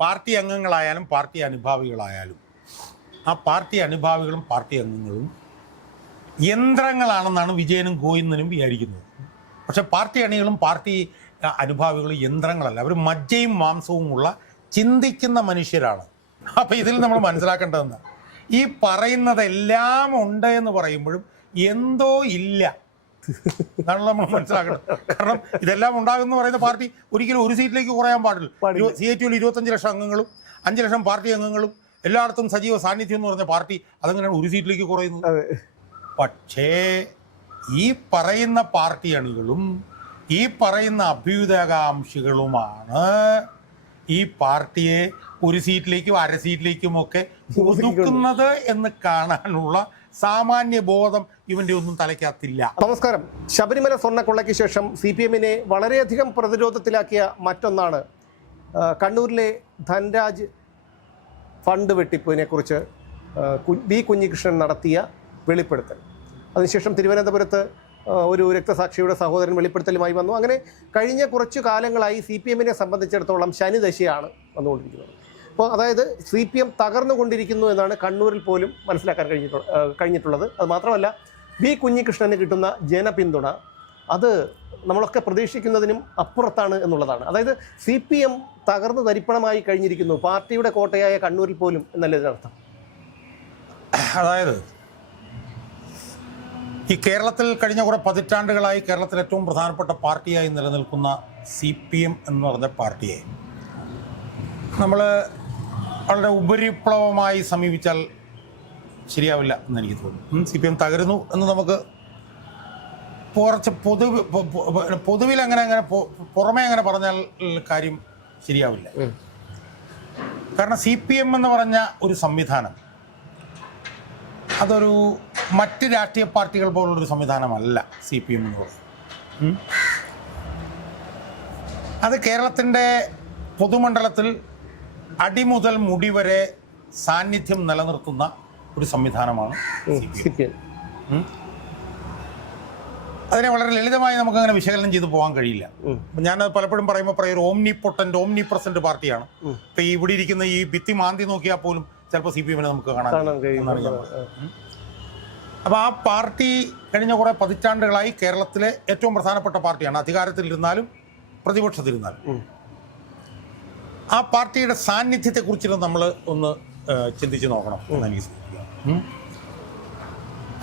Party അംഗങ്ങളായാലും party അനുഭാവികളായാലും ആ party അനുഭാവികളും party അംഗങ്ങളും യന്ത്രങ്ങളാണെന്നാണ് വിജയനും ഗോവിന്ദനും വിചാരിക്കുന്നത്. പക്ഷെ പാർട്ടി അണികളും പാർട്ടി അനുഭാവികളും യന്ത്രങ്ങളല്ല. അവർ മജ്ജയും മാംസവും ഉള്ള ചിന്തിക്കുന്ന മനുഷ്യരാണ്. അപ്പം ഇതിൽ നമ്മൾ മനസ്സിലാക്കേണ്ടതെന്ന് ഈ പറയുന്നതെല്ലാം ഉണ്ട് എന്ന് പറയുമ്പോഴും എന്തോ ഇല്ല. അതാണ് നമ്മൾ മനസ്സിലാക്കണം കാരണം ഇതെല്ലാം ഉണ്ടാകുന്ന പറയുന്ന പാർട്ടി ഒരിക്കലും ഒരു സീറ്റിലേക്ക് കുറയാൻ പാടില്ല. സി എ ഇരുപത്തഞ്ച് ലക്ഷം അംഗങ്ങളും അഞ്ച് ലക്ഷം പാർട്ടി അംഗങ്ങളും എല്ലായിടത്തും സജീവ സാന്നിധ്യം എന്ന് പറഞ്ഞ പാർട്ടി അതങ്ങനെയാണ് ഒരു സീറ്റിലേക്ക് കുറയുന്നത്. പക്ഷേ ഈ പറയുന്ന പാർട്ടി അണികളും ഈ പറയുന്ന അഭ്യുദകാംക്ഷികളുമാണ് ഈ പാർട്ടിയെ ഒരു സീറ്റിലേക്കും അര സീറ്റിലേക്കും ഒക്കെ ഒതുക്കുന്നത് എന്ന് കാണാനുള്ള സാമാന്യ ബോധം ഇവന്റെ ഒന്നും തലയ്ക്കകത്തില്ല. നമസ്കാരം. ശബരിമല സ്വർണക്കൊള്ളയ്ക്ക് ശേഷം സി പി എമ്മിനെ വളരെയധികം പ്രതിരോധത്തിലാക്കിയ മറ്റൊന്നാണ് കണ്ണൂരിലെ ധൻരാജ് ഫണ്ട് വെട്ടിപ്പിനെ കുറിച്ച് ബി കുഞ്ഞികൃഷ്ണൻ നടത്തിയ വെളിപ്പെടുത്തൽ. അതിനുശേഷം തിരുവനന്തപുരത്ത് ഒരു രക്തസാക്ഷിയുടെ സഹോദരൻ വെളിപ്പെടുത്തലുമായി വന്നു. അങ്ങനെ കഴിഞ്ഞ കുറച്ചു കാലങ്ങളായി സി പി എമ്മിനെ സംബന്ധിച്ചിടത്തോളം ശനിദശയാണ് വന്നുകൊണ്ടിരിക്കുന്നത്. അപ്പോൾ അതായത് സി പി എം തകർന്നുകൊണ്ടിരിക്കുന്നു എന്നാണ് കണ്ണൂരിൽ പോലും മനസ്സിലാക്കാൻ കഴിഞ്ഞിട്ടുള്ള കഴിഞ്ഞിട്ടുള്ളത്. അത് മാത്രമല്ല വി കുഞ്ഞികൃഷ്ണന് കിട്ടുന്ന ജനപിന്തുണ അത് നമ്മളൊക്കെ പ്രതീക്ഷിക്കുന്നതിനും അപ്പുറത്താണ് എന്നുള്ളതാണ്. അതായത് സി പി എം തകർന്നു തരിപ്പണമായി കഴിഞ്ഞിരിക്കുന്നു. പാർട്ടിയുടെ കോട്ടയായ കണ്ണൂരിൽ പോലും എന്നല്ല ഇതിനർത്ഥം അതായത് ഈ കേരളത്തിൽ കഴിഞ്ഞ കുറെ പതിറ്റാണ്ടുകളായി കേരളത്തിൽ ഏറ്റവും പ്രധാനപ്പെട്ട പാർട്ടിയായി നിലനിൽക്കുന്ന സി പി എം എന്ന് പറഞ്ഞ പാർട്ടിയെ നമ്മൾ വളരെ ഉപരിപ്ലവമായി സമീപിച്ചാൽ ശരിയാവില്ല എന്ന് എനിക്ക് തോന്നുന്നു. സി പി എം തകരുന്നു എന്ന് നമുക്ക് കുറച്ച് പൊതു പൊ- പൊ- പൊതുവിൽ അങ്ങനെ അങ്ങനെ പുറമേ അങ്ങനെ പറഞ്ഞാൽ കാര്യം ശരിയാവില്ല. കാരണം സി പി എം എന്ന് പറഞ്ഞ ഒരു സംവിധാനം അതൊരു മറ്റ് രാഷ്ട്രീയ പാർട്ടികൾ പോലുള്ളൊരു സംവിധാനമല്ല സി പി എം എന്ന് പറയുന്നത്. അത് കേരളത്തിന്റെ പൊതുമണ്ഡലത്തിൽ അടിമുതൽ മുടി വരെ സാന്നിധ്യം നിലനിർത്തുന്ന ഒരു സംവിധാനമാണ്. അതിനെ വളരെ ലളിതമായി നമുക്ക് അങ്ങനെ വിശകലനം ചെയ്ത് പോകാൻ കഴിയില്ല. ഞാൻ അപ്പം പലപ്പോഴും പറയുമ്പോൾ പറയും ഓംനി പൊട്ടന്റ് ഓംനി പ്രസന്റ് പാർട്ടിയാണ് ഇപ്പൊ ഈ ഇവിടെ ഇരിക്കുന്ന ഈ ഭിത്തി മാന്തി നോക്കിയാൽ പോലും ചിലപ്പോൾ സി പി എമ്മിനെ നമുക്ക് കാണാൻ അപ്പോൾ ആ പാർട്ടി കഴിഞ്ഞ കുറെ പതിറ്റാണ്ടുകളായി കേരളത്തിലെ ഏറ്റവും പ്രധാനപ്പെട്ട പാർട്ടിയാണ്. അധികാരത്തിലിരുന്നാലും പ്രതിപക്ഷത്തിരുന്നാലും. ആ പാർട്ടിയുടെ സാന്നിധ്യത്തെക്കുറിച്ചിട്ട് നമ്മൾ ഒന്ന് ചിന്തിച്ചു നോക്കണം എന്നെനിക്ക്.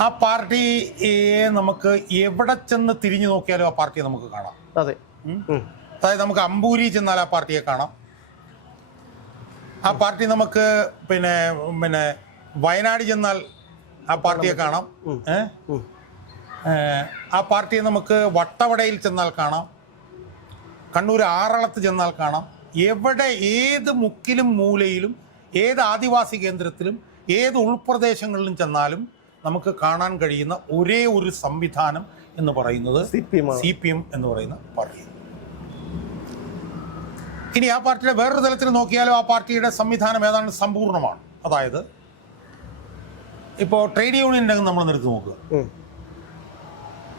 ആ പാർട്ടിയെ നമുക്ക് എവിടെ ചെന്ന് തിരിഞ്ഞു നോക്കിയാലും ആ പാർട്ടിയെ നമുക്ക് കാണാം. അതെ. അതായത് നമുക്ക് അമ്പൂരി ചെന്നാൽ ആ പാർട്ടിയെ കാണാം. ആ പാർട്ടി നമുക്ക് പിന്നെ പിന്നെ വയനാട് ചെന്നാൽ ആ പാർട്ടിയെ കാണാം. ആ പാർട്ടിയെ നമുക്ക് വട്ടവടയിൽ ചെന്നാൽ കാണാം. കണ്ണൂർ ആറളത്ത് ചെന്നാൽ കാണാം. എവിടെ ഏത് മുക്കിലും മൂലയിലും ഏത് ആദിവാസി കേന്ദ്രത്തിലും ഏത് ഉൾപ്രദേശങ്ങളിലും ചെന്നാലും നമുക്ക് കാണാൻ കഴിയുന്ന ഒരേ ഒരു സംവിധാനം എന്ന് പറയുന്നത് സി പി എം എന്ന് പറയുന്ന പാർട്ടി. ഇനി ആ പാർട്ടിയുടെ വേറൊരു തലത്തിൽ നോക്കിയാലും ആ പാർട്ടിയുടെ സംവിധാനം ഏതാണ്ട് സമ്പൂർണമാണ് അതായത് ഇപ്പോൾ ട്രേഡ് യൂണിയൻ യൂണിയന്റെ നമ്മൾ നിർത്തി നോക്കുക.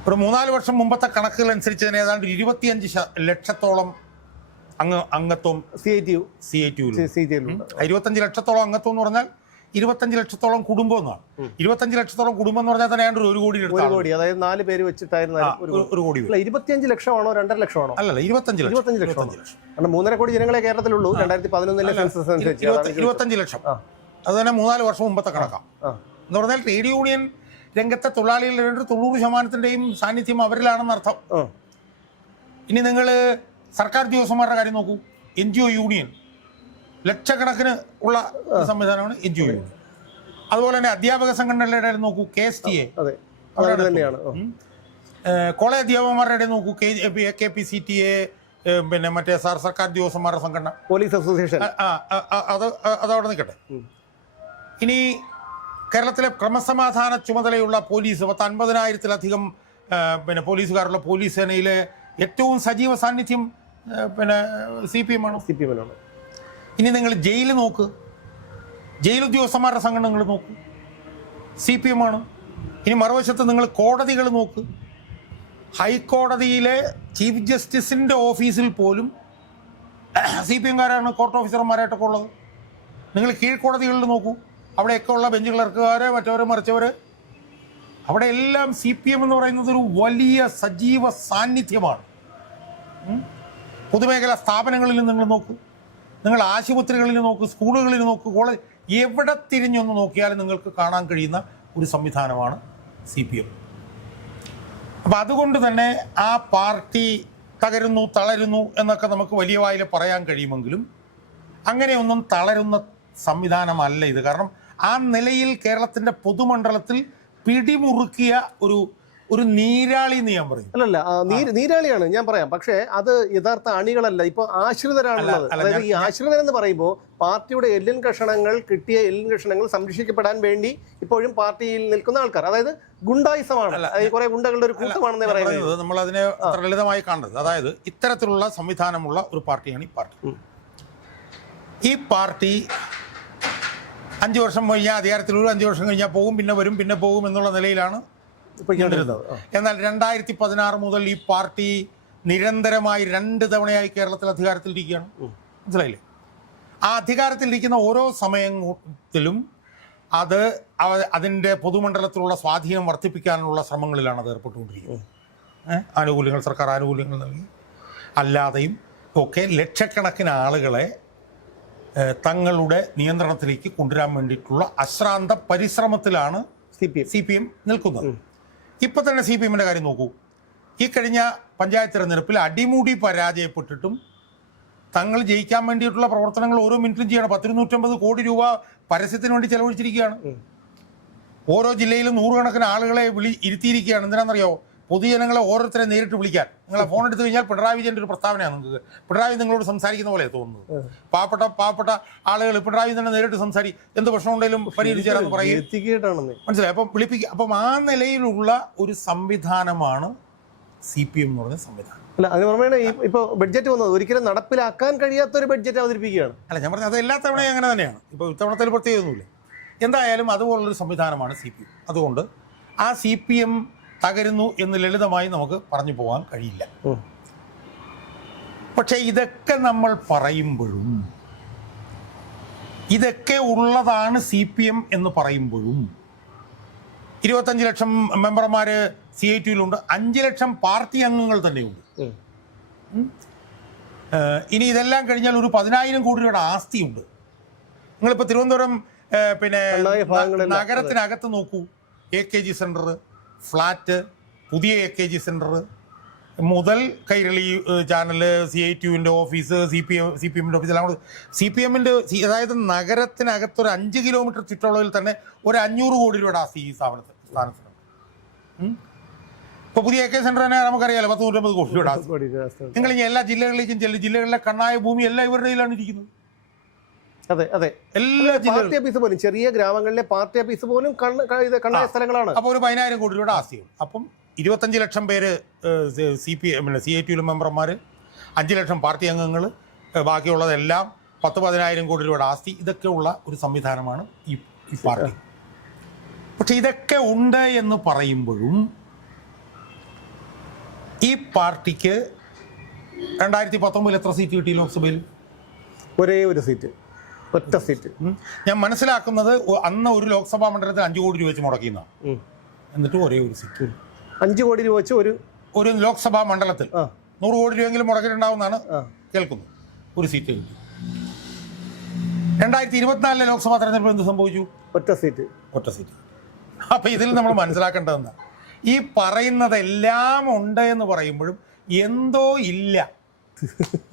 ഒരു മൂന്നാൽ വർഷം മുമ്പത്തെ കണക്കുകൾ അനുസരിച്ച് തന്നെ ഏതാണ്ട് ഇരുപത്തിയഞ്ച് ലക്ഷത്തോളം അംഗ അംഗത്വം C I T U C I ടിയുണ്ട് C T ഇരുപത്തഞ്ച് ലക്ഷത്തോളം അംഗത്വം എന്ന് പറഞ്ഞാൽ ഇരുപത്തഞ്ച് ലക്ഷത്തോളം കുടുംബം എന്നാണ്. ഇരുപത്തഞ്ച് ലക്ഷത്തോളം കുടുംബം എന്ന് പറഞ്ഞാൽ തന്നെ ഒരു കോടി ഒരു കോടി. അതായത് നാല് പേര് വെച്ചിട്ടായിരുന്നു ഒരു കോടി. അല്ല ഇരുപത്തിയഞ്ച് ലക്ഷമാണോ രണ്ടര ലക്ഷമാണോ? അല്ലല്ല ഇരുപത്തഞ്ച് ലക്ഷം. ഇരുപത്തഞ്ച് ലക്ഷം. കാരണം മൂന്നര കോടി ജനങ്ങളെ കേരളത്തിലുള്ളൂ. രണ്ടായിരത്തി പതിനൊന്നിലെ സെൻസസ് അനുസരിച്ച്. ഇരുപത്തി- ഇരുപത്തഞ്ച് ലക്ഷം. അത് തന്നെ മൂന്നാൽ വർഷം മുമ്പത്തെ കണക്കാം. എന്ന് പറഞ്ഞാൽ ട്രേഡ് യൂണിയൻ രംഗത്തെ തൊഴിലാളികളുടെ തൊണ്ണൂറ് ശതമാനത്തിന്റെയും സാന്നിധ്യം അവരിലാണെന്നർത്ഥം. ഇനി നിങ്ങൾ സർക്കാർ ഉദ്യോഗസ്ഥന്മാരുടെ കാര്യം നോക്കൂ. N G O union. ലക്ഷക്കണക്കിന് ഉള്ള സംവിധാനമാണ് എൻ ജി ഒ യൂണിയൻ. അതുപോലെ തന്നെ അധ്യാപക സംഘടനകളുടെ നോക്കൂ K S T A. College അധ്യാപകന്മാരുടെ ഇടയിൽ നോക്കൂ K K P C T A പിന്നെ മറ്റേ സാർ സർക്കാർ ഉദ്യോഗസ്ഥന്മാരുടെ സംഘടന. Police association. അത് അതവിടെ നിൽക്കട്ടെ. ഇനി കേരളത്തിലെ ക്രമസമാധാന ചുമതലയുള്ള പോലീസ് പത്ത് അൻപതിനായിരത്തിലധികം പിന്നെ പോലീസുകാരുള്ള പോലീസ് സേനയിലെ ഏറ്റവും സജീവ സാന്നിധ്യം പിന്നെ സി പി എം ആണ്? സി പി എമ്മിലാണ് ഇനി നിങ്ങൾ ജയിൽ നോക്ക്. ജയിൽ ഉദ്യോഗസ്ഥന്മാരുടെ സംഘടനകൾ നോക്ക്. സി പി എം ആണ്? ഇനി മറുവശത്ത് നിങ്ങൾ കോടതികൾ നോക്ക്. ഹൈക്കോടതിയിലെ ചീഫ് ജസ്റ്റിസിന്റെ ഓഫീസിൽ പോലും സി പി എംകാരാണ് കോർട്ട് ഓഫീസർമാരായിട്ടൊക്കെ ഉള്ളത്. നിങ്ങൾ കീഴ്ക്കോടതികളിൽ നോക്കൂ. അവിടെയൊക്കെ ഉള്ള ബെഞ്ച് ക്ലർക്കുകാർ മറ്റവർ മറിച്ചവർ അവിടെ എല്ലാം സി പി എം എന്ന് പറയുന്നത് ഒരു വലിയ സജീവ സാന്നിധ്യമാണ്. പൊതുമേഖലാ സ്ഥാപനങ്ങളിൽ നിങ്ങൾ നോക്കൂ. നിങ്ങൾ ആശുപത്രികളിൽ നോക്കൂ സ്കൂളുകളിൽ നോക്കൂ കോളേജ് എവിടെ തിരിഞ്ഞൊന്ന് നോക്കിയാലും നിങ്ങൾക്ക് കാണാൻ കഴിയുന്ന ഒരു സംവിധാനമാണ് സി പി എം. അപ്പം അതുകൊണ്ട് തന്നെ ആ പാർട്ടി തകരുന്നു തളരുന്നു എന്നൊക്കെ നമുക്ക് വലിയ വായിൽ പറയാൻ കഴിയുമെങ്കിലും അങ്ങനെയൊന്നും തളരുന്ന സംവിധാനമല്ല ഇത്. കാരണം ആ നിലയിൽ കേരളത്തിന്റെ പൊതുമണ്ഡലത്തിൽ പിടിമുറുക്കിയ ഒരു ഒരു നീരാളി എന്ന് ഞാൻ പറയും. അല്ലല്ല നീരാളിയാണ് ഞാൻ പറയാം. പക്ഷേ അത് യഥാർത്ഥ അണികളല്ല ഇപ്പൊ ആശ്രിതരാണുള്ളത്. അതായത് ഈ ആശ്രിതർ എന്ന് പറയുമ്പോൾ പാർട്ടിയുടെ എല്ലിൻ കഷണങ്ങൾ കിട്ടിയ എല്ലിൻ കഷണങ്ങൾ സംരക്ഷിക്കപ്പെടാൻ വേണ്ടി ഇപ്പോഴും പാർട്ടിയിൽ നിൽക്കുന്ന ആൾക്കാർ. അതായത് ഗുണ്ടായുസമാണ്. കുറെ ഗുണ്ടകളുടെ ഒരു കൂട്ടമാണെന്ന് പറയുന്നത്. നമ്മൾ അതിനെ ലളിതമായി കാണുന്നത് അതായത് ഇത്തരത്തിലുള്ള സംവിധാനമുള്ള ഒരു പാർട്ടിയാണ് ഈ പാർട്ടി. ഈ പാർട്ടി അഞ്ച് വർഷം കഴിഞ്ഞാൽ അധികാരത്തിലൂടെ അഞ്ച് വർഷം കഴിഞ്ഞാൽ പോകും പിന്നെ വരും പിന്നെ പോകും എന്നുള്ള നിലയിലാണ് എന്നാൽ രണ്ടായിരത്തി പതിനാറ് മുതൽ ഈ പാർട്ടി നിരന്തരമായി രണ്ട് തവണയായി കേരളത്തിൽ അധികാരത്തിലിരിക്കുകയാണ് മനസ്സിലായില്ലേ? ആ അധികാരത്തിലിരിക്കുന്ന ഓരോ സമയത്തിലും അത് അതിന്റെ അതിന്റെ പൊതുമണ്ഡലത്തിലുള്ള സ്വാധീനം വർദ്ധിപ്പിക്കാനുള്ള ശ്രമങ്ങളിലാണ് അത് ഏർപ്പെട്ടുകൊണ്ടിരിക്കുന്നത്? ആനുകൂല്യങ്ങൾ സർക്കാർ ആനുകൂല്യങ്ങൾ നൽകി. അല്ലാതെയും ഒക്കെ ലക്ഷക്കണക്കിന് ആളുകളെ തങ്ങളുടെ നിയന്ത്രണത്തിലേക്ക് കൊണ്ടുവരാൻ വേണ്ടിയിട്ടുള്ള അശ്രാന്ത പരിശ്രമത്തിലാണ് സി പി എം. നിൽക്കുന്നത്. ഇപ്പൊ തന്നെ സി പി എമ്മിന്റെ കാര്യം നോക്കൂ. ഈ കഴിഞ്ഞ പഞ്ചായത്ത് തെരഞ്ഞെടുപ്പിൽ അടിമുടി പരാജയപ്പെട്ടിട്ടും തങ്ങൾ ജയിക്കാൻ വേണ്ടിയിട്ടുള്ള പ്രവർത്തനങ്ങൾ ഓരോ മിനിറ്റും ചെയ്യണം. പത്തിരുന്നൂറ്റമ്പത് കോടി രൂപ പരസ്യത്തിന് വേണ്ടി ചെലവഴിച്ചിരിക്കുകയാണ്. ഓരോ ജില്ലയിലും നൂറുകണക്കിന് ആളുകളെ വിളി ഇരുത്തിയിരിക്കുകയാണ്. എന്തിനാണെന്നറിയോ? പൊതുജനങ്ങളെ ഓരോരുത്തരെ നേരിട്ട് വിളിക്കാൻ. നിങ്ങളെ ഫോൺ എടുത്തു കഴിഞ്ഞാൽ പിണറായി വിജയന്റെ ഒരു പ്രസ്താവനയാണ് നിങ്ങൾക്ക് പിണറായി നിങ്ങളോട് സംസാരിക്കുന്ന പോലെ തോന്നുന്നത്. പാവപ്പെട്ട പാവപ്പെട്ട ആളുകൾ പിണറായി തന്നെ നേരിട്ട് സംസാരി എന്ത് പ്രശ്നമുണ്ടെങ്കിലും പരിഹരിച്ചു തരാമെന്ന് പറയും. മനസ്സിലായി? അപ്പം വിളിപ്പിക്കുക അപ്പം ആ നിലയിലുള്ള ഒരു സംവിധാനമാണ് സി പി എം എന്ന് പറഞ്ഞ സംവിധാനം. അല്ല അതിന് പുറമെ ഈ ഇപ്പൊ ബഡ്ജറ്റ് വന്നത്. ഒരിക്കലും നടപ്പിലാക്കാൻ കഴിയാത്ത ഒരു ബഡ്ജറ്റ് അവതരിപ്പിക്കുകയാണ്. അല്ല ഞാൻ പറഞ്ഞത് അത് എല്ലാ തവണയും അങ്ങനെ തന്നെയാണ്. ഇപ്പോൾ ഇത്തവണത്തിൽ പ്രത്യേകമൊന്നുമില്ല എന്തായാലും അതുപോലുള്ളൊരു സംവിധാനമാണ് സി പി എം അതുകൊണ്ട് ആ സി പി എം തകരുന്നു എന്ന് ലളിതമായി നമുക്ക് പറഞ്ഞു പോകാൻ കഴിയില്ല. പക്ഷെ ഇതൊക്കെ നമ്മൾ പറയുമ്പോഴും ഇതൊക്കെ ഉള്ളതാണ് സി പി എം എന്ന് പറയുമ്പോഴും ഇരുപത്തഞ്ച് ലക്ഷം മെമ്പർമാർ സി ഐ ടിയിലുണ്ട് അഞ്ച് ലക്ഷം പാർട്ടി അംഗങ്ങൾ തന്നെയുണ്ട്. ഇനി ഇതെല്ലാം കഴിഞ്ഞാൽ ഒരു പതിനായിരം കോടി രൂപയുടെ ആസ്തിയുണ്ട്. നിങ്ങളിപ്പോൾ തിരുവനന്തപുരം പിന്നെ നഗരത്തിനകത്ത് നോക്കൂ A K G centre flat പുതിയ എ കെ ജി സെന്റർ മുതൽ Kairali channel C I ടിയുവിന്റെ office C P M C P എമ്മിന്റെ ഓഫീസ് എല്ലാം കൂടെ. സി പി എമ്മിന്റെ അതായത് നഗരത്തിനകത്ത് ഒരു അഞ്ച് കിലോമീറ്റർ ചുറ്റളവിൽ തന്നെ ഒരു അഞ്ഞൂറ് കോടി രൂപയുടെ ആ ഈ സ്ഥാപനത്തിൽ സ്ഥാനത്തിനുണ്ട് ഇപ്പോൾ പുതിയ എ കെ സെന്റർ തന്നെ നമുക്കറിയാലോ പത്ത് നൂറ്റമ്പത് കോടി രൂപയുടെ നിങ്ങൾ ഇനി എല്ലാ ജില്ലകളിലേക്കും ചെല്ലും. ജില്ലകളിലെ കണ്ണായ ഭൂമി എല്ലാം ഇവരുടെ കയ്യിലാണ് ഇരിക്കുന്നത്. അതെ അതെ. എല്ലാ പാർട്ടി ഓഫീസ് പോലും ചെറിയ ഗ്രാമങ്ങളിലെ പാർട്ടി ഓഫീസ് പോലും കണ്ണ് കണ്ണായ സ്ഥലങ്ങളാണ്. അപ്പോൾ ഒരു പതിനായിരം കോടി രൂപയുടെ ആസ്തിയും അപ്പം ഇരുപത്തഞ്ച് ലക്ഷം പേര് C P M C I ടിയിലെ മെമ്പർമാർ അഞ്ച് ലക്ഷം പാർട്ടി അംഗങ്ങൾ ബാക്കിയുള്ളതെല്ലാം പത്ത് പതിനായിരം കോടി രൂപയുടെ ആസ്തി. ഇതൊക്കെയുള്ള ഒരു സംവിധാനമാണ് ഈ ഈ പാർട്ടി. പക്ഷെ ഇതൊക്കെ ഉണ്ട് എന്ന് പറയുമ്പോഴും ഈ പാർട്ടിക്ക് രണ്ടായിരത്തി പത്തൊമ്പതിൽ എത്ര സീറ്റ് കിട്ടി ലോക്സഭയിൽ? ഒരേ ഒരു സീറ്റ്. ഒറ്റ സീറ്റ്. ഞാൻ മനസ്സിലാക്കുന്നത് അന്ന് ഒരു ലോക്സഭാ മണ്ഡലത്തിൽ അഞ്ചു കോടി രൂപ വെച്ച് മുടക്കിയെന്നാണ്. എന്നിട്ട് ഒരേ ഒരു സീറ്റ് അഞ്ചു കോടി രൂപ വെച്ച് ഒരു ഒരു ലോക്സഭാ മണ്ഡലത്തിൽ നൂറ് കോടി രൂപയെങ്കിലും മുടക്കിയിട്ടുണ്ടാവുമെന്നാണ് കേൾക്കുന്നത്. ഒരു സീറ്റ് കിട്ടി രണ്ടായിരത്തി ഇരുപത്തിനാലിലെ ലോക്സഭാ തെരഞ്ഞെടുപ്പ് എന്ത് സംഭവിച്ചു? ഒറ്റ സീറ്റ് ഒറ്റ സീറ്റ് അപ്പൊ ഇതിൽ നമ്മൾ മനസ്സിലാക്കേണ്ടതെന്ന് ഈ പറയുന്നതെല്ലാം ഉണ്ട് എന്ന് പറയുമ്പോഴും എന്തോ ഇല്ല.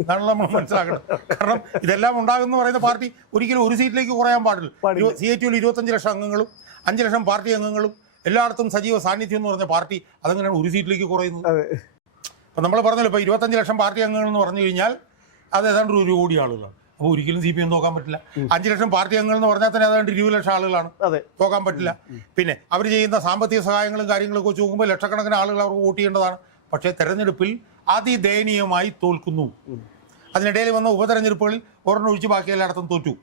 നമ്മൾ മനസ്സിലാക്കണം കാരണം ഇതെല്ലാം ഉണ്ടാകുമെന്ന് പറയുന്ന പാർട്ടി ഒരിക്കലും ഒരു സീറ്റിലേക്ക് കുറയാൻ പാടില്ല. സി ഐ ടിയിൽ ഇരുപത്തഞ്ച് ലക്ഷം അംഗങ്ങളും അഞ്ച് ലക്ഷം പാർട്ടി അംഗങ്ങളും എല്ലായിടത്തും സജീവ സാന്നിധ്യം എന്ന് പറഞ്ഞ പാർട്ടി അതെങ്ങനെയാണ് ഒരു സീറ്റിലേക്ക് കുറയുന്നത്. അപ്പം നമ്മൾ പറഞ്ഞല്ലോ ഇപ്പോൾ ഇരുപത്തഞ്ച് ലക്ഷം പാർട്ടി അംഗങ്ങൾ എന്ന് പറഞ്ഞു കഴിഞ്ഞാൽ അത് ഏതാണ്ട് ഒരു കോടി ആളുകളാണ്. അപ്പോൾ ഒരിക്കലും സി പി എം നോക്കാൻ പറ്റില്ല. അഞ്ച് ലക്ഷം പാർട്ടി അംഗങ്ങൾ എന്ന് പറഞ്ഞാൽ തന്നെ ഏതാണ്ട് ഇരുപത് ലക്ഷം ആളുകളാണ്. അതെ. പോകാൻ പറ്റില്ല. പിന്നെ അവർ ചെയ്യുന്ന സാമ്പത്തിക സഹായങ്ങളും കാര്യങ്ങളൊക്കെ വെച്ച് നോക്കുമ്പോൾ ലക്ഷക്കണക്കിന് ആളുകൾ അവർക്ക് വോട്ട് ചെയ്യേണ്ടതാണ്. പക്ഷേ തെരഞ്ഞെടുപ്പിൽ അതിദയനീയമായി തോൽക്കുന്നു. അതിനിടയിൽ വന്ന ഉപതെരഞ്ഞെടുപ്പുകളിൽ ഒരെണ്ണം ഒഴിച്ച് ബാക്കി എല്ലായിടത്തും തോറ്റു.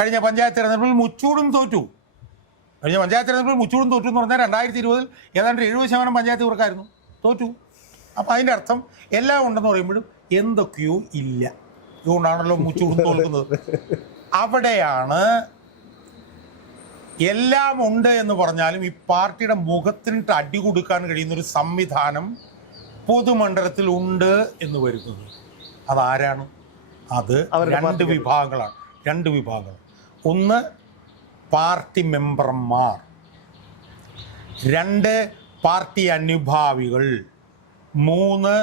കഴിഞ്ഞ പഞ്ചായത്ത് തെരഞ്ഞെടുപ്പിൽ മുച്ചൂടും തോറ്റു. കഴിഞ്ഞ പഞ്ചായത്ത് തെരഞ്ഞെടുപ്പിൽ മുച്ചൂടും തോറ്റു എന്ന് പറഞ്ഞാൽ രണ്ടായിരത്തി ഇരുപതിൽ ഏതാണ്ട് എഴുപത് ശതമാനം പഞ്ചായത്ത് ഇവർക്കായിരുന്നു. തോറ്റു. അപ്പം അതിന്റെ അർത്ഥം എല്ലാം ഉണ്ടെന്ന് പറയുമ്പോഴും എന്തൊക്കെയോ ഇല്ല. ഇതുകൊണ്ടാണല്ലോ മുച്ചൂടും തോൽക്കുന്നത്. അവിടെയാണ് എല്ലാം ഉണ്ട് എന്ന് പറഞ്ഞാലും ഈ പാർട്ടിയുടെ മുഖത്തിനിട്ട് അടി കൊടുക്കാൻ കഴിയുന്ന ഒരു സംവിധാനം പൊതുമണ്ഡലത്തിൽ ഉണ്ട് എന്ന് വരുന്നത്. അതാരാണ്? അത് രണ്ട് വിഭാഗങ്ങളാണ്. രണ്ട് വിഭാഗങ്ങൾ. ഒന്ന് പാർട്ടി മെമ്പർമാർ. രണ്ട് പാർട്ടി അനുഭാവികൾ. മൂന്ന്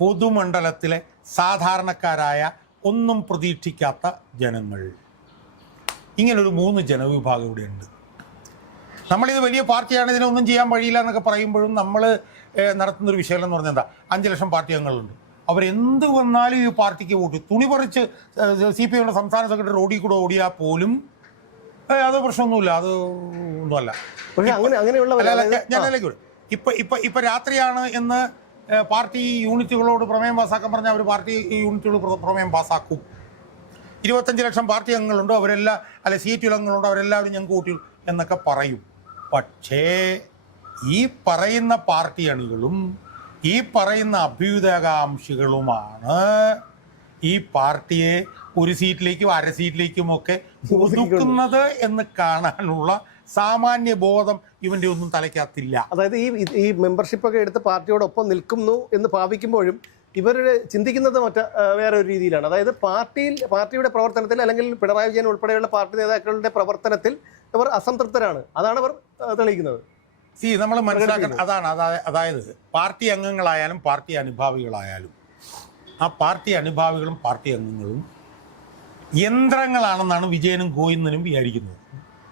പൊതുമണ്ഡലത്തിലെ സാധാരണക്കാരായ ഒന്നും പ്രതീക്ഷിക്കാത്ത ജനങ്ങൾ. ഇങ്ങനൊരു മൂന്ന് ജനവിഭാഗം ഇവിടെയുണ്ട്. നമ്മളിത് വലിയ പാർട്ടിയാണ് ഇതിനൊന്നും ചെയ്യാൻ വഴിയില്ല എന്നൊക്കെ പറയുമ്പോഴും നമ്മൾ നടത്തുന്നൊരു വിഷയം എന്ന് പറഞ്ഞാൽ എന്താ? അഞ്ച് ലക്ഷം പാർട്ടി അംഗങ്ങളുണ്ട്. അവരെന്ത് വന്നാലും ഈ പാർട്ടിക്ക് വോട്ട് തുണി പറിച്ച് സി പി എമ്മിന്റെ സംസ്ഥാന സെക്രട്ടറി റോഡിൽ കൂടെ ഓടിയാൽ പോലും അത് പ്രശ്നമൊന്നുമില്ല. അത് ഒന്നുമല്ല. ഞാനല്ലേ വരും. ഇപ്പൊ ഇപ്പൊ ഇപ്പൊ രാത്രിയാണ് എന്ന് പാർട്ടി യൂണിറ്റുകളോട് പ്രമേയം പാസ്സാക്കാൻ പറഞ്ഞാൽ അവർ പാർട്ടി യൂണിറ്റുകൾ പ്രമേയം പാസ്സാക്കും ഇരുപത്തഞ്ച് ലക്ഷം പാർട്ടി അംഗങ്ങളുണ്ടോ. അവരെല്ലാം അല്ലെ സീറ്റ് അംഗങ്ങളുണ്ടോ. അവരെല്ലാവരും ഞങ്ങൾക്ക് കൂട്ടി എന്നൊക്കെ പറയും. പക്ഷേ ഈ പറയുന്ന പാർട്ടി അണികളും ഈ പറയുന്ന അഭ്യുദയകാംക്ഷികളുമാണ് ഈ പാർട്ടിയെ ഒരു സീറ്റിലേക്കും അര സീറ്റിലേക്കും ഒക്കെ ഒതുക്കുന്നത് എന്ന് കാണാനുള്ള സാമാന്യ ബോധം ഇവന്റെ ഒന്നും തലയ്ക്കകത്തില്ല. അതായത് ഈ ഈ മെമ്പർഷിപ്പ് ഒക്കെ എടുത്ത് പാർട്ടിയോടൊപ്പം നിൽക്കുന്നു എന്ന് ഭാവിക്കുമ്പോഴും ഇവരുടെ ചിന്തിക്കുന്നത് മറ്റ വേറെ ഒരു രീതിയിലാണ്. അതായത് പാർട്ടിയിൽ പാർട്ടിയുടെ പ്രവർത്തനത്തിൽ അല്ലെങ്കിൽ പിണറായി വിജയൻ ഉൾപ്പെടെയുള്ള പാർട്ടി നേതാക്കളുടെ പ്രവർത്തനത്തിൽ ഇവർ അസംതൃപ്തരാണ്. അതാണ് അവർ ആ, തെളിയിക്കുന്നത്. സി നമ്മൾ മനസ്സിലാക്കേണ്ട അതാണ് അതായത് അതായത് പാർട്ടി അംഗങ്ങളായാലും പാർട്ടി അനുഭാവികളായാലും. ആ പാർട്ടി അനുഭാവികളും പാർട്ടി അംഗങ്ങളും യന്ത്രങ്ങളാണെന്നാണ് വിജയനും ഗോവിന്ദനും വിചാരിക്കുന്നത്.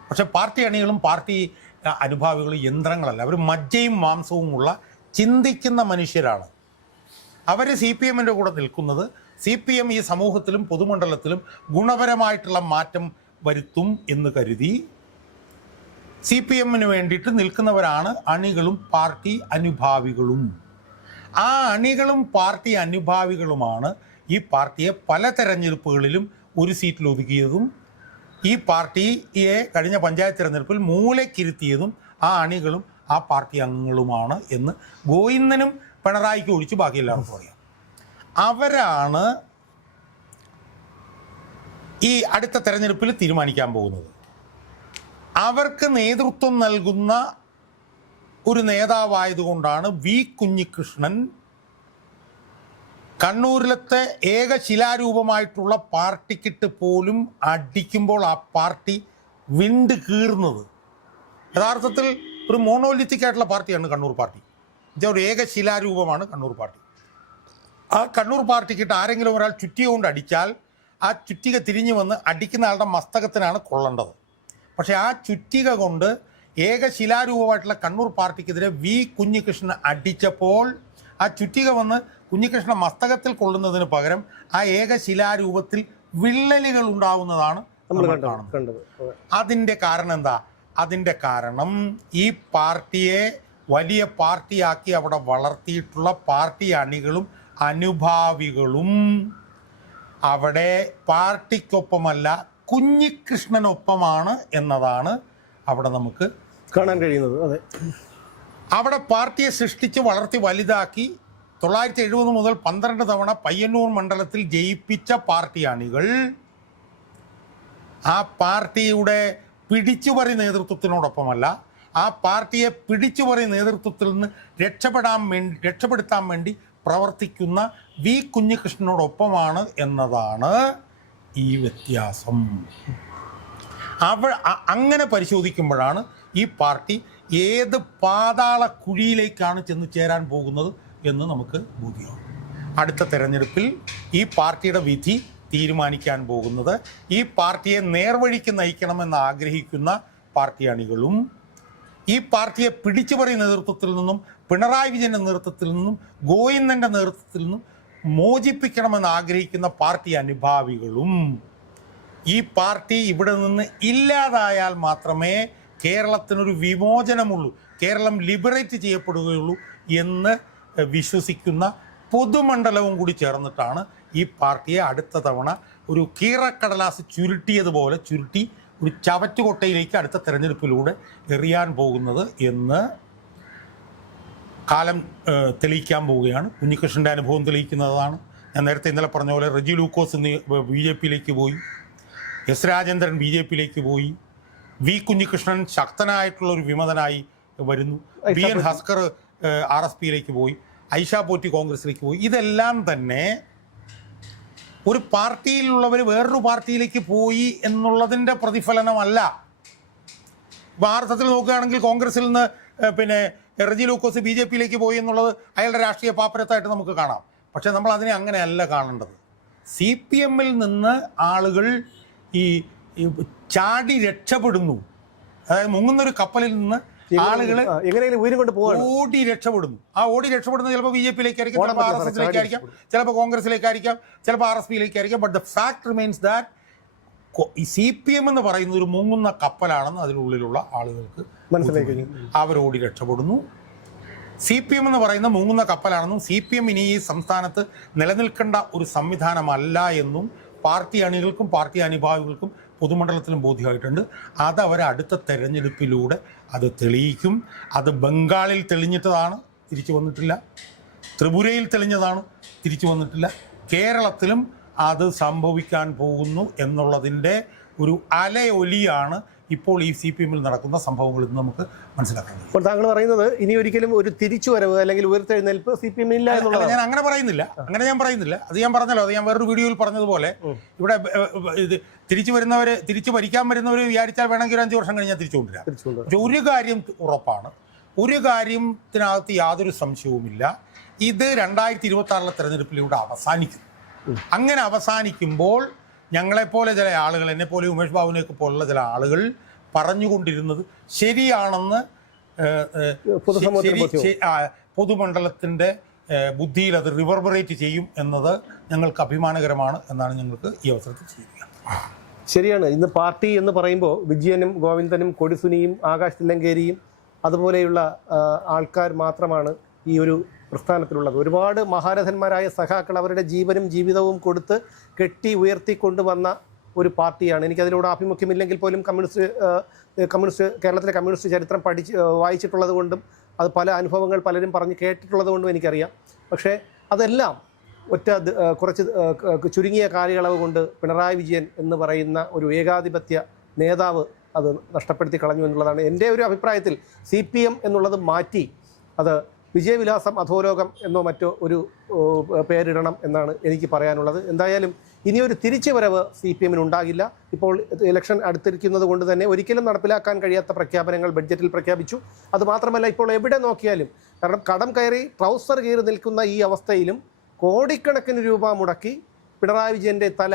പക്ഷെ പാർട്ടി അണികളും പാർട്ടി അനുഭാവികളും യന്ത്രങ്ങളല്ല. അവർ മജ്ജയും മാംസവും ഉള്ള ചിന്തിക്കുന്ന മനുഷ്യരാണ്. അവർ സി പി എമ്മിന്റെ കൂടെ നിൽക്കുന്നത് സി പി എം ഈ സമൂഹത്തിലും പൊതുമണ്ഡലത്തിലും ഗുണപരമായിട്ടുള്ള മാറ്റം വരുത്തും എന്ന് കരുതി സി പി എമ്മിന് വേണ്ടിയിട്ട് നിൽക്കുന്നവരാണ് അണികളും പാർട്ടി അനുഭാവികളും. ആ അണികളും പാർട്ടി അനുഭാവികളുമാണ് ഈ പാർട്ടിയെ പല തെരഞ്ഞെടുപ്പുകളിലും ഒരു സീറ്റിൽ ഒതുക്കിയതും ഈ പാർട്ടിയെ കഴിഞ്ഞ പഞ്ചായത്ത് തിരഞ്ഞെടുപ്പിൽ മൂലക്കിരുത്തിയതും ആ അണികളും ആ പാർട്ടി അംഗങ്ങളുമാണ് എന്ന് ഗോവിന്ദനും പിണറായിക്ക് ഒഴിച്ച് ബാക്കി എല്ലാവർക്കും അറിയാം. അവരാണ് ഈ അടുത്ത തെരഞ്ഞെടുപ്പിൽ തീരുമാനിക്കാൻ പോകുന്നത്. അവർക്ക് നേതൃത്വം നൽകുന്ന ഒരു നേതാവായതുകൊണ്ടാണ് വി കുഞ്ഞികൃഷ്ണൻ കണ്ണൂരിലത്തെ ഏക ശിലാരൂപമായിട്ടുള്ള പാർട്ടിക്കിട്ട് പോലും അടിക്കുമ്പോൾ ആ പാർട്ടി വിണ്ട് കീറുന്നത്. യഥാർത്ഥത്തിൽ ഒരു മോണോലിത്തിക് ആയിട്ടുള്ള പാർട്ടിയാണ് കണ്ണൂർ പാർട്ടി. ഒരു ഏക ശിലാരൂപമാണ് കണ്ണൂർ പാർട്ടി. ആ കണ്ണൂർ പാർട്ടിക്കിട്ട് ആരെങ്കിലും ഒരാൾ ചുറ്റിക കൊണ്ട് അടിച്ചാൽ ആ ചുറ്റിക തിരിഞ്ഞു വന്ന് അടിക്കുന്ന ആളുടെ മസ്തകത്തിനാണ് കൊള്ളേണ്ടത്. പക്ഷേ ആ ചുറ്റിക കൊണ്ട് ഏക ശിലാരൂപമായിട്ടുള്ള കണ്ണൂർ പാർട്ടിക്കെതിരെ വി കുഞ്ഞികൃഷ്ണൻ അടിച്ചപ്പോൾ ആ ചുറ്റിക വന്ന് കുഞ്ഞികൃഷ്ണ മസ്തകത്തിൽ കൊള്ളുന്നതിന് പകരം ആ ഏക ശിലാരൂപത്തിൽ വിള്ളലുകൾ ഉണ്ടാവുന്നതാണ് നമ്മൾ കാണുന്നത്. അതിന്റെ കാരണം എന്താ? അതിന്റെ കാരണം ഈ പാർട്ടിയെ വലിയ പാർട്ടിയാക്കി അവിടെ വളർത്തിയിട്ടുള്ള പാർട്ടി അണികളും അനുഭാവികളും അവിടെ പാർട്ടിക്കൊപ്പമല്ല കുഞ്ഞികൃഷ്ണനൊപ്പമാണ് എന്നതാണ് അവിടെ നമുക്ക് കാണാൻ കഴിയുന്നത് അതെ. അവിടെ പാർട്ടിയെ സൃഷ്ടിച്ച് വളർത്തി വലുതാക്കി തൊള്ളായിരത്തി എഴുപത് മുതൽ പന്ത്രണ്ട് തവണ പയ്യന്നൂർ മണ്ഡലത്തിൽ ജയിപ്പിച്ച പാർട്ടിയാണികൾ. ആ പാർട്ടിയുടെ പിടിച്ചുപറി നേതൃത്വത്തിനോടൊപ്പമല്ല ആ പാർട്ടിയെ പിടിച്ചുപറി നേതൃത്വത്തിൽ നിന്ന് രക്ഷപ്പെടാൻ വേണ്ടി രക്ഷപ്പെടുത്താൻ വേണ്ടി പ്രവർത്തിക്കുന്ന വി കുഞ്ഞികൃഷ്ണനോടൊപ്പമാണ് എന്നതാണ്. ഈ വ്യത്യാസം. അവ അങ്ങനെ പരിശോധിക്കുമ്പോഴാണ് ഈ പാർട്ടി ഏത് പാതാള കുഴിയിലേക്കാണ് ചെന്ന് ചേരാൻ പോകുന്നത് എന്ന് നമുക്ക് ബോധ്യമാവും. അടുത്ത തെരഞ്ഞെടുപ്പിൽ ഈ പാർട്ടിയുടെ വിധി തീരുമാനിക്കാൻ പോകുന്നത് ഈ പാർട്ടിയെ നേർവഴിക്ക് നയിക്കണമെന്ന് ആഗ്രഹിക്കുന്ന പാർട്ടി അണികളും ഈ പാർട്ടിയെ പിടിച്ചുപറി നേതൃത്വത്തിൽ നിന്നും പിണറായി വിജയന്റെ നേതൃത്വത്തിൽ നിന്നും ഗോവിന്ദന്റെ നേതൃത്വത്തിൽ നിന്നും മോചിപ്പിക്കണമെന്ന് ആഗ്രഹിക്കുന്ന പാർട്ടി അനുഭാവികളും ഈ പാർട്ടി ഇവിടെ നിന്ന് ഇല്ലാതായാൽ മാത്രമേ കേരളത്തിനൊരു വിമോചനമുള്ളൂ കേരളം ലിബറേറ്റ് ചെയ്യപ്പെടുകയുള്ളൂ എന്ന് വിശ്വസിക്കുന്ന പൊതുമണ്ഡലവും കൂടി ചേർന്നിട്ടാണ് ഈ പാർട്ടിയെ അടുത്ത തവണ ഒരു കീറക്കടലാസ് ചുരുട്ടിയതുപോലെ ചുരുട്ടി ഒരു ചവറ്റുകൊട്ടയിലേക്ക് അടുത്ത തിരഞ്ഞെടുപ്പിലൂടെ എറിയാൻ പോകുന്നത് എന്ന് കാലം തെളിയിക്കാൻ പോവുകയാണ്. ഉണ്ണികൃഷ്ണന്റെ അനുഭവം തെളിയിക്കുന്നതാണ്. ഞാൻ നേരത്തെ ഇന്നലെ പറഞ്ഞ പോലെ റെജി ലൂക്കോസ് ഇന്ന് ബി ജെ പിയിലേക്ക് പോയി. എസ് രാജേന്ദ്രൻ ബി ജെ പിയിലേക്ക് പോയി. വി കുഞ്ഞികൃഷ്ണൻ ശക്തനായിട്ടുള്ള ഒരു വിമതനായി വരുന്നു. B N Haskar R S പിയിലേക്ക് പോയി. ഐഷ പോറ്റി കോൺഗ്രസിലേക്ക് പോയി. ഇതെല്ലാം തന്നെ ഒരു പാർട്ടിയിലുള്ളവർ വേറൊരു പാർട്ടിയിലേക്ക് പോയി എന്നുള്ളതിന്റെ പ്രതിഫലനമല്ല. എസിൽ നോക്കുകയാണെങ്കിൽ കോൺഗ്രസിൽ നിന്ന് പിന്നെ റെജി ലൂക്കോസ് ബി ജെ പിയിലേക്ക് പോയി എന്നുള്ളത് അയാളുടെ രാഷ്ട്രീയ പാപ്പരത്തായിട്ട് നമുക്ക് കാണാം. പക്ഷെ നമ്മൾ അതിനെ അങ്ങനെയല്ല കാണേണ്ടത്. സി പി എമ്മിൽ നിന്ന് ആളുകൾ ഈ ചാടി രക്ഷപ്പെടുന്നു. അതായത് മുങ്ങുന്നൊരു കപ്പലിൽ നിന്ന് ആളുകൾ എങ്ങനെയെങ്കിലും ഉയരം കൊണ്ട് പോവാണ് ഓടി രക്ഷപ്പെടുന്നു. ആ ഓടി രക്ഷപ്പെടുന്നത് ചിലപ്പോൾ ബി ജെ പിയിലേക്ക് ആയിരിക്കും ചിലപ്പോൾ ആർ എസ് എസിലേക്കായിരിക്കാം ചിലപ്പോൾ കോൺഗ്രസിലേക്കായിരിക്കാം ചിലപ്പോൾ R S പിയിലേക്കായിരിക്കാം but the fact remains that ഈ സി പി എം എന്ന് പറയുന്ന ഒരു മുങ്ങുന്ന കപ്പലാണെന്ന് അതിനുള്ളിലുള്ള ആളുകൾക്ക് മനസ്സിലായി കഴിഞ്ഞു. അവരോടി രക്ഷപ്പെടുന്നു. സി പി എം എന്ന് പറയുന്ന മുങ്ങുന്ന കപ്പലാണെന്നും സി പി എം ഇനി ഈ സംസ്ഥാനത്ത് നിലനിൽക്കേണ്ട ഒരു സംവിധാനമല്ല എന്നും പാർട്ടി അണികൾക്കും പാർട്ടി അനുഭാവികൾക്കും പൊതുമണ്ഡലത്തിലും ബോധ്യമായിട്ടുണ്ട്. അത് അവർ അടുത്ത തെരഞ്ഞെടുപ്പിലൂടെ അത് തെളിയിക്കും. അത് ബംഗാളിൽ തെളിഞ്ഞിട്ടതാണ് തിരിച്ചു വന്നിട്ടില്ല. ത്രിപുരയിൽ തെളിഞ്ഞതാണ് തിരിച്ചു വന്നിട്ടില്ല. കേരളത്തിലും അത് സംഭവിക്കാൻ പോകുന്നു എന്നുള്ളതിന്റെ ഒരു അലയൊലിയാണ് ഇപ്പോൾ ഈ സി പി എമ്മിൽ നടക്കുന്ന സംഭവങ്ങളിൽ നിന്ന് നമുക്ക് മനസ്സിലാക്കാം അപ്പോൾ താങ്കൾ പറയുന്നത് ഇനി ഒരിക്കലും ഒരു തിരിച്ചു തിരിച്ചുവരവ് അല്ലെങ്കിൽ ഉയർത്തെഴുന്നേൽപ്പ് സി പി എമ്മില്ല എന്നുള്ളത് ഞാൻ അങ്ങനെ പറയുന്നില്ല. അങ്ങനെ ഞാൻ പറയുന്നില്ല. അത് ഞാൻ പറഞ്ഞല്ലോ അത് ഞാൻ വേറൊരു വീഡിയോയിൽ പറഞ്ഞതുപോലെ ഇവിടെ ഇത് തിരിച്ചു വരുന്നവർ തിരിച്ചു ഭരിക്കാൻ വരുന്നവർ വിചാരിച്ചാൽ വേണമെങ്കിൽ ഒരു അഞ്ച് വർഷം കഴിഞ്ഞാൽ തിരിച്ചു കൊണ്ടുവരാം. ഒരു കാര്യം ഉറപ്പാണ്. ഒരു കാര്യത്തിനകത്ത് യാതൊരു സംശയവുമില്ല. ഇത് രണ്ടായിരത്തി ഇരുപത്തി ആറിലെ തെരഞ്ഞെടുപ്പിലൂടെ അവസാനിക്കും അങ്ങനെ അവസാനിക്കുമ്പോൾ ഞങ്ങളെപ്പോലെ ചില ആളുകൾ എന്നെപ്പോലെ ഉമേഷ് ബാബുവിനെയൊക്കെ പോലുള്ള ചില ആളുകൾ പറഞ്ഞുകൊണ്ടിരുന്നത് ശരിയാണെന്ന് പൊതുമണ്ഡലത്തിന്റെ ബുദ്ധിയിൽ അത് റിവർബറേറ്റ് ചെയ്യും എന്നത് ഞങ്ങൾക്ക് അഭിമാനകരമാണ് എന്നാണ് ഞങ്ങൾക്ക് ഈ അവസരത്തിൽ ചെയ്യുക ശരിയാണ്. ഇന്ന് പാർട്ടി എന്ന് പറയുമ്പോൾ വിജയനും ഗോവിന്ദനും കൊടിസുനിയും ആകാശ് തില്ലങ്കേരിയും അതുപോലെയുള്ള ആൾക്കാർ മാത്രമാണ് ഈ ഒരു പ്രസ്ഥാനത്തിലുള്ളത്. ഒരുപാട് മഹാരഥന്മാരായ സഖാക്കൾ അവരുടെ ജീവനും ജീവിതവും കൊടുത്ത് കെട്ടി ഉയർത്തി കൊണ്ടുവന്ന ഒരു പാർട്ടിയാണ്. എനിക്കതിലൂടെ ആഭിമുഖ്യമില്ലെങ്കിൽ പോലും കമ്മ്യൂണിസ്റ്റ് കമ്മ്യൂണിസ്റ്റ് കേരളത്തിലെ കമ്മ്യൂണിസ്റ്റ് ചരിത്രം പഠിച്ച് വായിച്ചിട്ടുള്ളത് കൊണ്ടും അത് പല അനുഭവങ്ങൾ പലരും പറഞ്ഞ് കേട്ടിട്ടുള്ളത് കൊണ്ടും എനിക്കറിയാം. പക്ഷേ അതെല്ലാം ഒറ്റ കുറച്ച് ചുരുങ്ങിയ കാലയളവ് കൊണ്ട് പിണറായി വിജയൻ എന്ന് പറയുന്ന ഒരു ഏകാധിപത്യ നേതാവ് അത് നഷ്ടപ്പെടുത്തി കളഞ്ഞു എന്നുള്ളതാണ് എന്റെ ഒരു അഭിപ്രായത്തിൽ. സി പി എം എന്നുള്ളത് മാറ്റി അത് വിജയവിലാസം അധോലോകം എന്നോ മറ്റോ ഒരു പേരിടണം എന്നാണ് എനിക്ക് പറയാനുള്ളത്. എന്തായാലും ഇനിയൊരു തിരിച്ചുവരവ് സി പി എമ്മിന് ഉണ്ടാകില്ല. ഇപ്പോൾ ഇലക്ഷൻ അടുത്തിരിക്കുന്നത് കൊണ്ട് തന്നെ ഒരിക്കലും നടപ്പിലാക്കാൻ കഴിയാത്ത പ്രഖ്യാപനങ്ങൾ ബഡ്ജറ്റിൽ പ്രഖ്യാപിച്ചു. അതുമാത്രമല്ല ഇപ്പോൾ എവിടെ നോക്കിയാലും കാരണം കടം കയറി ട്രൗസർ കീറി നിൽക്കുന്ന ഈ അവസ്ഥയിലും കോടിക്കണക്കിന് രൂപ മുടക്കി പിണറായി വിജയന്റെ തല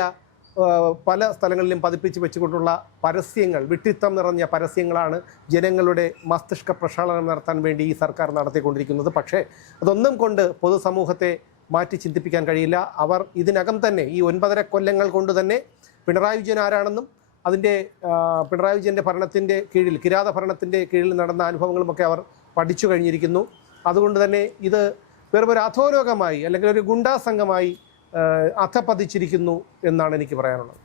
പല സ്ഥലങ്ങളിലും പതിപ്പിച്ച് വെച്ചുകൊണ്ടുള്ള പരസ്യങ്ങൾ വിട്ടിത്തം നിറഞ്ഞ പരസ്യങ്ങളാണ് ജനങ്ങളുടെ മസ്തിഷ്ക പ്രക്ഷാളനം നടത്താൻ വേണ്ടി ഈ സർക്കാർ നടത്തിക്കൊണ്ടിരിക്കുന്നത്. പക്ഷേ അതൊന്നും കൊണ്ട് പൊതുസമൂഹത്തെ മാറ്റി ചിന്തിപ്പിക്കാൻ കഴിയില്ല. അവർ ഇതിനകം തന്നെ ഈ ഒൻപതര കൊല്ലങ്ങൾ കൊണ്ട് തന്നെ പിണറായി വിജയൻ ആരാണെന്നും അതിന്റെ പിണറായി വിജയന്റെ ഭരണത്തിന്റെ കീഴിൽ കിരാത ഭരണത്തിന്റെ കീഴിൽ നടന്ന അനുഭവങ്ങളുമൊക്കെ അവർ പഠിച്ചു കഴിഞ്ഞിരിക്കുന്നു. അതുകൊണ്ട് തന്നെ ഇത് വെറും ഒരു അധോലോകമായി അല്ലെങ്കിൽ ഒരു ഗുണ്ടാ സംഘമായി ആ, അധപ്പതിച്ചിരിക്കുന്നു എന്നാണ് എനിക്ക് പറയാനുള്ളത്.